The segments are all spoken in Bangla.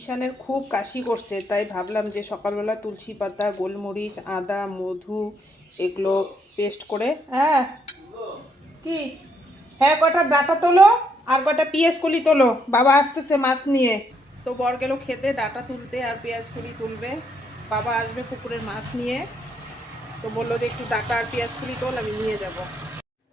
ঈশানের খুব কাশি করছে, তাই ভাবলাম যে সকালবেলা তুলসী পাতা, গোলমরিচ, আদা, মধু এগুলো পেস্ট করে। হ্যাঁ কি? হ্যাঁ, কটা ডাটা তোলো আর কটা পেঁয়াজ কলি তোলো, বাবা আসতেছে মাছ নিয়ে। তো বর গেল খেতে ডাটা তুলতে আর পেঁয়াজ কলি তুলবে, বাবা আসবে পুকুরের মাছ নিয়ে। তো বললো যে একটু ডাটা আর পেঁয়াজ কলি তোল, আমি নিয়ে যাব।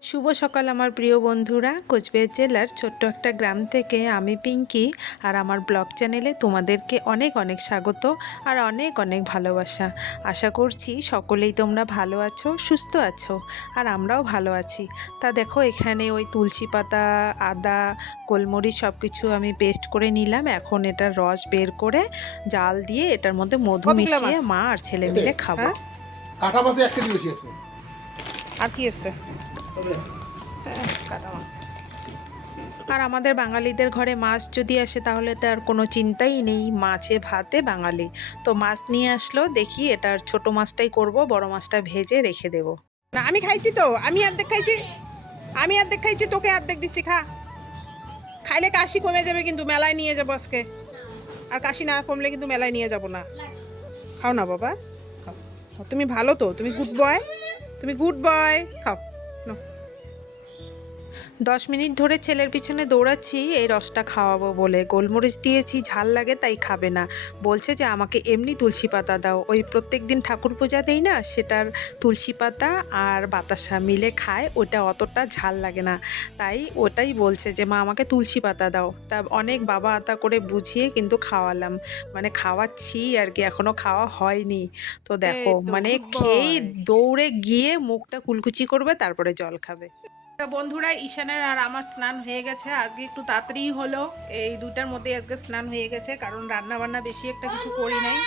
শুভ সকাল আমার প্রিয় বন্ধুরা। কোচবিহার জেলার ছোট্ট একটা গ্রাম থেকে আমি পিঙ্কি আর আমার ব্লগ চ্যানেলে তোমাদেরকে অনেক অনেক স্বাগত আর অনেক অনেক ভালোবাসা। আশা করছি সকলেই তোমরা ভালো আছো, সুস্থ আছো, আর আমরাও ভালো আছি। তা দেখো, এখানে ওই তুলসী পাতা, আদা, গোলমরিচ সব কিছু আমি পেস্ট করে নিলাম। এখন এটার রস বের করে জাল দিয়ে এটার মধ্যে মধু কতগুলা মিশিয়ে মাছ? মা আর ছেলে মিলে খাবো। হ্যাঁ, কাটা মাছে 1 কেজি বেশি আছে। আর কি আছে? তবে হ্যাঁ, কাটা মাছ। আর আমাদের বাঙালিদের ঘরে মাছ যদি আসে তাহলে তো আর কোনো চিন্তাই নেই, মাছে ভাতে বাঙালি। তো মাছ নিয়ে আসলো, দেখি এটার ছোট মাছটাই করব, বড় মাছটা ভেজে রেখে দেব। না, আমি খাইছি তো, আমি অর্ধেক খাইছি। আমি অর্ধেক খাইছি, তোকে অর্ধেক দিচ্ছি, খা। খাইলে কাশি কমে যাবে, কিন্তু মেলায় নিয়ে যাবো আজকে। আর কাশি না কমলে কিন্তু মেলায় নিয়ে যাব না। খাও না বাবা, খাও। খাও, তুমি ভালো তো, তুমি গুড বয়, তুমি গুড বয়, খাও। নাও। 10 মিনিট ধরে ছেলের পিছনে দৌড়াচ্ছি এই রসটা খাওয়াবো বলে। গোলমরিচ দিয়েছি, ঝাল লাগে তাই খাবে না। বলছে যে আমাকে এমনি তুলসী পাতা দাও, ওই প্রত্যেক দিন ঠাকুর পূজা দেই না, সেটার তুলসী পাতা আর বাতাসা মিলে খায়, ওটা অতটা ঝাল লাগে না। তাই ওটাই বলছে যে মা আমাকে তুলসী পাতা দাও। তা অনেক বাবা আতা করে বুঝিয়ে কিন্তু খাওয়ালাম, মানে খাওয়াচ্ছি আর কি, এখনও খাওয়া হয়নি। তো এই দেখো, তো মানে গুড খেয়েই বয়। দৌড়ে গিয়ে মুখটা কুলকুচি করবে, তারপরে জল খাবে। বন্ধুরা, ঈশানের আর আমার স্নান হয়ে গেছে। আজকে একটু তাড়াতাড়ি হলো, এই 2টার মধ্যে আজকে স্নান হয়ে গেছে, কারণ রান্না বান্না বেশি একটা কিছু করি নাই।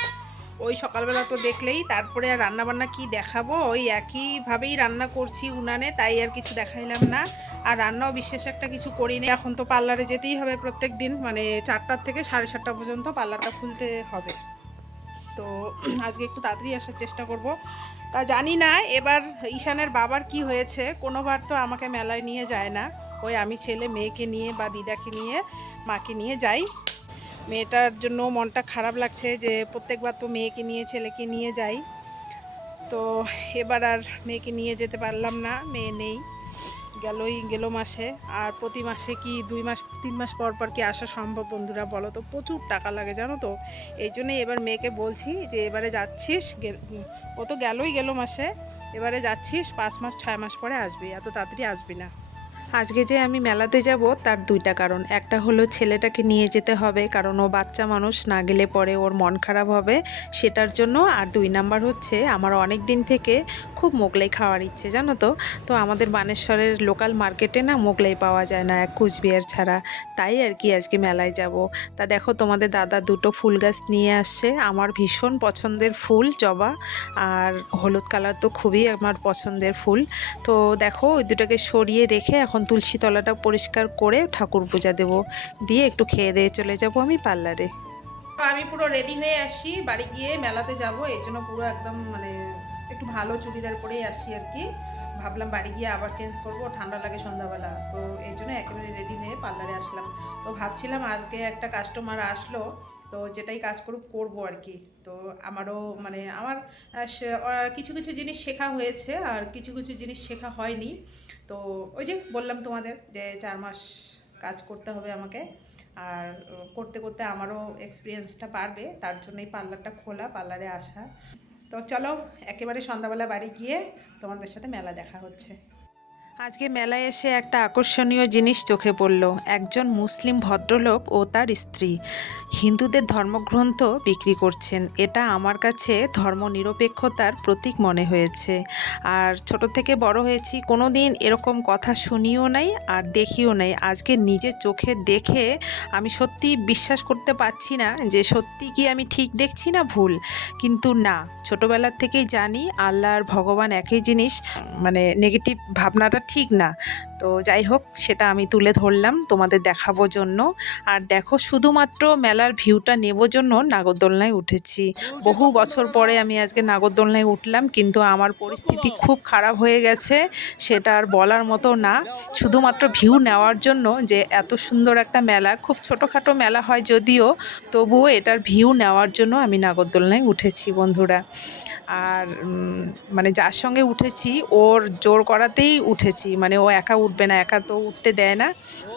ওই সকালবেলা তো দেখলেই, তারপরে আর রান্না বান্না কি দেখাবো, ওই একইভাবেই রান্না করছি উনানে, তাই আর কিছু দেখাইলাম না। আর রান্নাও বিশেষ একটা কিছু করি না। এখন তো পার্লারে যেতেই হবে প্রত্যেক দিন, মানে 4টার থেকে 7:30 পর্যন্ত পার্লারটা খুলতে হবে। তো আজকে একটু তাড়াতাড়ি আসার চেষ্টা করব। তা জানি না এবার ঈশানের বাবার কি হয়েছে, কোনোবার তো আমাকে মেলায় নিয়ে যায় না। ওই আমি ছেলে মেয়েকে নিয়ে বা দিদাকে নিয়ে, মাকে নিয়ে যাই। মেয়েটার জন্য মনটা খারাপ লাগছে যে প্রত্যেকবার তো মেয়েকে নিয়ে ছেলেকে নিয়ে যাই। তো এবার আর মেয়েকে নিয়ে যেতে পারলাম না, মেয়ে নেই, গেল মাসে। আর প্রতি মাসে কি 2 মাস 3 মাস পর পর কি আসা সম্ভব বন্ধুরা, বলো তো? প্রচুর টাকা লাগে জানো তো। এই জন্যই এবার মেয়েকে বলছি যে এবারে যাচ্ছিস, ও তো গেল মাসে, এবারে যাচ্ছিস 5 মাস 6 মাস পরে আসবি, এত তাড়াতাড়ি আসবি না। আজকে যে আমি মেলাতে যাব তার দুইটা কারণ। একটা হলো ছেলেটাকে নিয়ে যেতে হবে, কারণ ও বাচ্চা মানুষ, না গেলে পরে ওর মন খারাপ হবে, সেটার জন্য। আর 2 নাম্বার হচ্ছে আমার অনেক দিন থেকে খুব মোগলাই খাওয়ার ইচ্ছে, জানো তো। তো আমাদের বানেশ্বরের লোকাল মার্কেটে না মোগলাই পাওয়া যায় না, এক কুচবিহার ছাড়া। তাই আর কি আজকে মেলায় যাব। তা দেখো, তোমাদের দাদা 2টো ফুল গাছ নিয়ে আসছে, আমার ভীষণ পছন্দের ফুল, জবা আর হলুদ কালার তো খুবই আমার পছন্দের ফুল। তো দেখো, ওই দুটোকে সরিয়ে রেখে এখন তুলসী তলাটা পরিষ্কার করে ঠাকুর পূজা দেব, দিয়ে একটু খেয়ে দিয়ে চলে যাব আমি পার্লারে। তো আমি পুরো রেডি হয়ে আসি, বাড়ি গিয়ে মেলাতে যাব, এই জন্য পুরো একদম মানে একটু ভালো চুড়িদার পরেই আসি আর কি। ভাবলাম বাড়ি গিয়ে আবার চেঞ্জ করব, ঠান্ডা লাগে সন্ধ্যাবেলা, তো এই জন্য একেবারে রেডি হয়ে পার্লারে আসলাম। তো ভাবছিলাম আজকে একটা কাস্টমার আসলো, তো যেটাই কাজ করুক করবো আর কি। তো আমারও মানে আমার কিছু কিছু জিনিস শেখা হয়েছে আর কিছু কিছু জিনিস শেখা হয়নি। তো ওই যে বললাম তোমাদের যে 4 মাস কাজ করতে হবে আমাকে, আর করতে করতে আমারও এক্সপিরিয়েন্সটা বাড়বে, তার জন্যই পার্লারটা খোলা, পার্লারে আসা। তো চলো একেবারে সন্ধ্যাবেলা বাড়ি গিয়ে তোমাদের সাথে মেলা দেখা হচ্ছে। আজকে মেলায় এসে একটা আকর্ষণীয় জিনিস চোখে পড়ল। একজন মুসলিম ভদ্রলোক ও তার স্ত্রী হিন্দুদের ধর্মগ্রন্থ বিক্রি করছেন। এটা আমার কাছে ধর্মনিরপেক্ষতার প্রতীক মনে হয়েছে। আর ছোট থেকে বড় হয়েছি, কোনো দিন এরকম কথা শুনিও নাই আর দেখিও নাই। আজকে নিজের চোখে দেখে আমি সত্যি বিশ্বাস করতে পারছি না যে সত্যি কি আমি ঠিক দেখছি না ভুল। কিন্তু না, ছোটোবেলার থেকেই জানি আল্লাহ আর ভগবান একই জিনিস, মানে নেগেটিভ ভাবনাটা ঠিক না। তো যাই হোক, সেটা আমি তুলে ধরলাম তোমাদের দেখাবো জন্য। আর দেখো, শুধুমাত্র মেলার ভিউটা নেব জন্য নাগরদোলনায় উঠেছি। বহু বছর পরে আমি আজকে নাগরদোলনায় উঠলাম, কিন্তু আমার পরিস্থিতি খুব খারাপ হয়ে গেছে, সেটা আর বলার মতো না। শুধুমাত্র ভিউ নেওয়ার জন্য, যে এত সুন্দর একটা মেলা, খুব ছোটোখাটো মেলা হয় যদিও, তবুও এটার ভিউ নেওয়ার জন্য আমি নাগরদোলনায় উঠেছি বন্ধুরা। আর মানে যার সঙ্গে উঠেছি ওর জোর করাতেই উঠেছি, মানে ও একা উঠবে না, একা তো উঠতে দেয় না,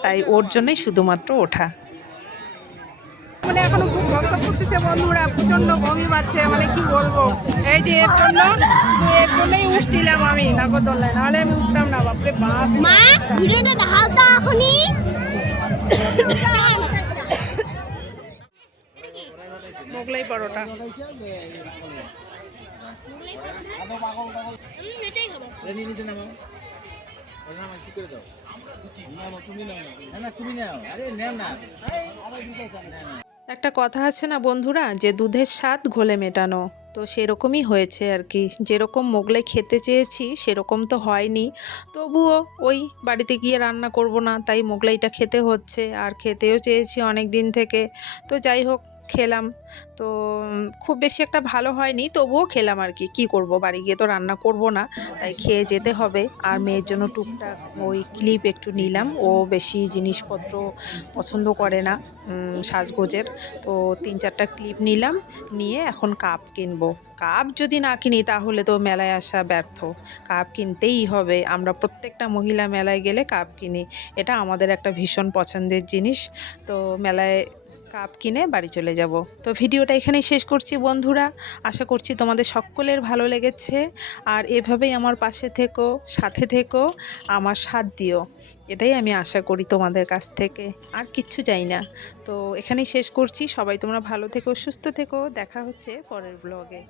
তাই ওর জন্যই শুধুমাত্র ওঠা। মানে এখনো খুব ভক্ত করতেছে বন্ধুরা, প্রচন্ড বমি পাচ্ছে, মানে কি বলবো। এই যে এর জন্য, এর জন্যই উঠছিলাম আমি নাগরদোলনায়, নাহলে আমি উঠতাম না। বাপরে বাপ, মা ভিডিওটা দেখাও তো এখনই। মোগলাই পরোটা। এটাই খাবো। একটা কথা আছে না বন্ধুরা, যে দুধের স্বাদ ঘোলে মেটানো, তো সেরকমই হয়েছে আর কি। যেরকম মোগলাই খেতে চেয়েছি সেরকম তো হয়নি, তবুও ওই বাড়িতে গিয়ে রান্না করব না, তাই মোগলাইটা খেতে হচ্ছে। আর খেতেও চেয়েছি অনেক দিন থেকে, তো যাই হোক, খেলাম। তো খুব বেশি একটা ভালো হয়নি, তবুও খেলাম আর কি। কী করব, বাড়ি গিয়ে তো রান্না করব না, তাই খেয়ে যেতে হবে। আর মেয়ের জন্য টুকটাক ওই ক্লিপ একটু নিলাম, ও বেশি জিনিসপত্র পছন্দ করে না সাজগোজের। তো 3-4টা ক্লিপ নিলাম, নিয়ে এখন কাপ কিনবো। কাপ যদি না কিনি তাহলে তো মেলায় আসা ব্যর্থ। কাপ কিনতেই হবে, আমরা প্রত্যেকটা মহিলা মেলায় গেলে কাপ কিনি, এটা আমাদের একটা ভীষণ পছন্দের জিনিস। তো মেলায় কাপ কিনে বাড়ি চলে যাব। তো ভিডিওটা এখানেই শেষ করছি বন্ধুরা। আশা করছি তোমাদের সকলের ভালো লেগেছে, আর এভাবেই আমার পাশে থেকো, সাথে থেকো, আমার সাথ দিও, এটাই আমি আশা করি তোমাদের কাছ থেকে। আর কিচ্ছু চাই না। তো এখানেই শেষ করছি। সবাই তোমরা ভালো থেকো, সুস্থ থেকো। দেখা হচ্ছে পরের ব্লগে।